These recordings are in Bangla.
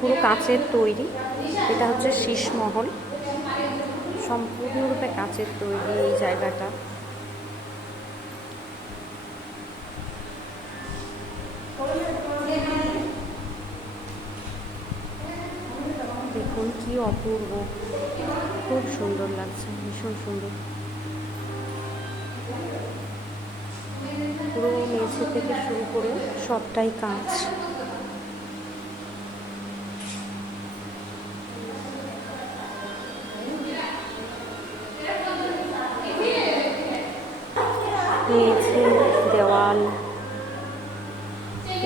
পুরো কাচের তৈরি। এটা হচ্ছে শীষমহল, সম্পূর্ণরূপে কাচের তৈরি এই জায়গাটা। দেখুন কি অপূর্ব, খুব সুন্দর লাগছে, ভীষণ সুন্দর। পুরো মেঝে থেকে শুরু করে সবটাই কাঁচ। মেঝে, দেওয়াল,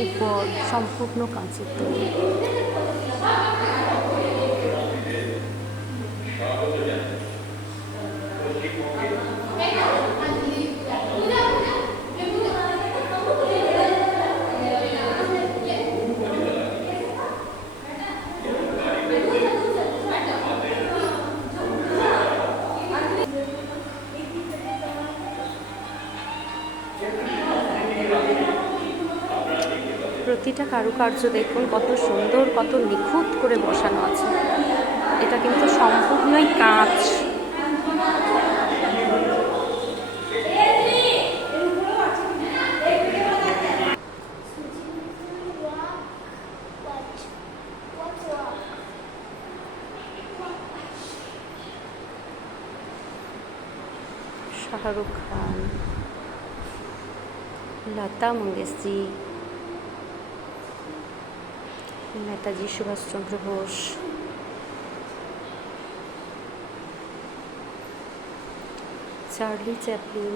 উপর সম্পূর্ণ কাঁচের তৈরি। প্রতিটা কারুকার্য দেখুন কত সুন্দর, কত নিখুঁত করে বসানো আছে। এটা কিন্তু সম্পূর্ণই কাঁচ। শাহরুখ খান, লতা মঙ্গেশজি, নেতাজি সুভাষচন্দ্র বোস, চার্লি চ্যাপলিন,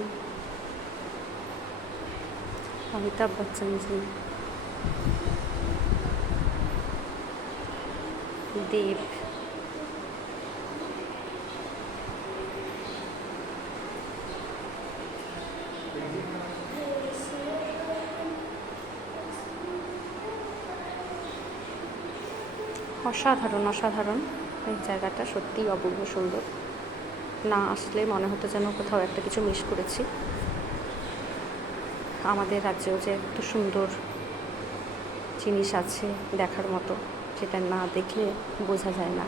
অমিতাভ বচ্চনজি, দেব, অসাধারণ অসাধারণ। এই জায়গাটা সত্যিই অপূর্ব সুন্দর। না আসলে মনে হতো যেন কোথাও একটা কিছু মিস করেছি। আমাদের রাজ্যেও যে এত সুন্দর জিনিস আছে দেখার মতো, সেটা না দেখলে বোঝা যায় না।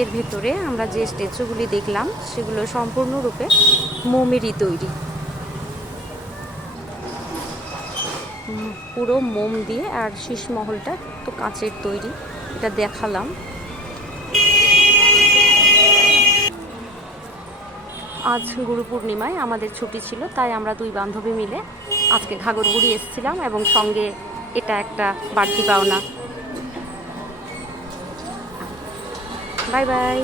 এর ভেতরে আমরা যে স্ট্যাচুগুলি দেখলাম সেগুলো সম্পূর্ণরূপে মোমেরই তৈরি। পুরো মোম দিয়ে, আর শীষমহলটা তো কাচের তৈরি। এটা দেখালাম। আজ গুরু পূর্ণিমায় আমাদের ছুটি ছিল, তাই আমরা দুই বান্ধবী মিলে আজকে ঘাগরবুড়ি এসেছিলাম, এবং সঙ্গে এটা একটা বাড়তি পাওনা। Bye bye.